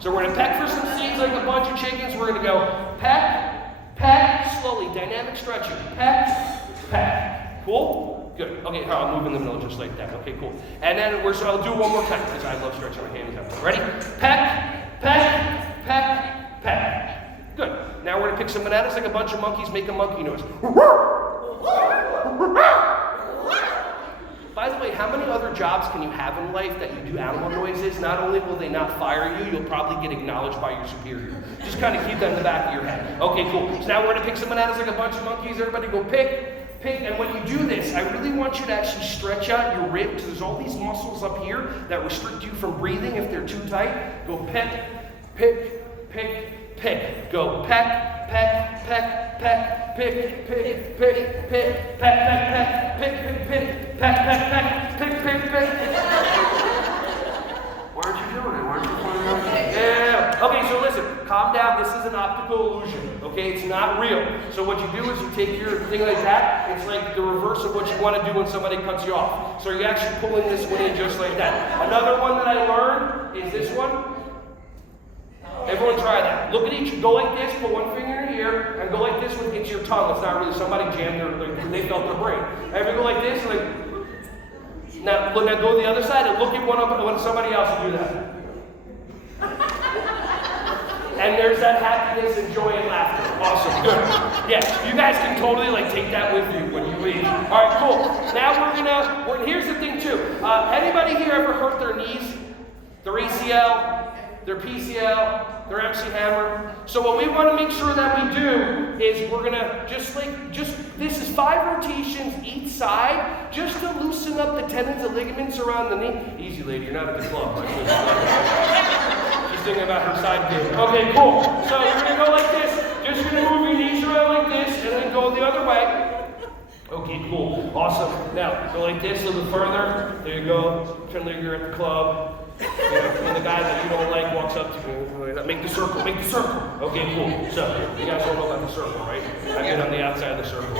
So we're going to peck for some seeds like a bunch of chickens. We're going to go peck, peck, slowly, dynamic stretching. Peck, peck. Cool? Good. Okay, here, I'll move in the middle just like that. Okay, cool. And then I'll do one more time because I love stretching my hands out. Ready? Peck, peck, peck, peck. Good. Now we're going to pick some bananas like a bunch of monkeys. Make a monkey noise. By the way, how many other jobs can you have in life that you do animal noises? Not only will they not fire you, you'll probably get acknowledged by your superior. Just kind of keep that in the back of your head. Okay, cool. So now we're going to pick some bananas like a bunch of monkeys. Everybody go pick, pick. And when you do this, I really want you to actually stretch out your ribs. There's all these muscles up here that restrict you from breathing if they're too tight. Go pick, pick, pick, pick. Go peck, peck, peck, peck, pick, pick, pick, pick, peck, peck, peck, pick, pick, pick, peck, peck, peck, pick, pick, pick. Why aren't you doing it? Why aren't you doing it? Yeah. Okay, so listen, calm down. This is an optical illusion. Okay, it's not real. So what you do is you take your thing like that. It's like the reverse of what you want to do when somebody cuts you off. So you're actually pulling this one in just like that. Another one that I learned is this one. Everyone try that. Look at each. Go like this. Put one finger in your ear and go like this with your tongue. It's not really somebody jammed their, like they felt their brain. And if you go like this, like now go to the other side and look at when somebody else will do that. And there's that happiness and joy and laughter. Awesome. Good. Yeah. You guys can totally like take that with you when you leave. All right. Cool. Now here's the thing too. Anybody here ever hurt their knees? Their ACL? Their PCL, their MC hammer. So what we want to make sure that we do is we're gonna this is 5 rotations each side, just to loosen up the tendons and ligaments around the knee. Easy, lady, you're not at the club. She's thinking about her side gig. Okay, cool. So you're gonna go like this. Just gonna move your knees around like this, and then go the other way. Okay, cool, awesome. Now go like this a little bit further. There you go. Pretend like you're at the club. When the guy that you don't like walks up to you, make the circle, make the circle. Okay, cool. So, you guys all know about the circle, right? I get on the outside of the circle.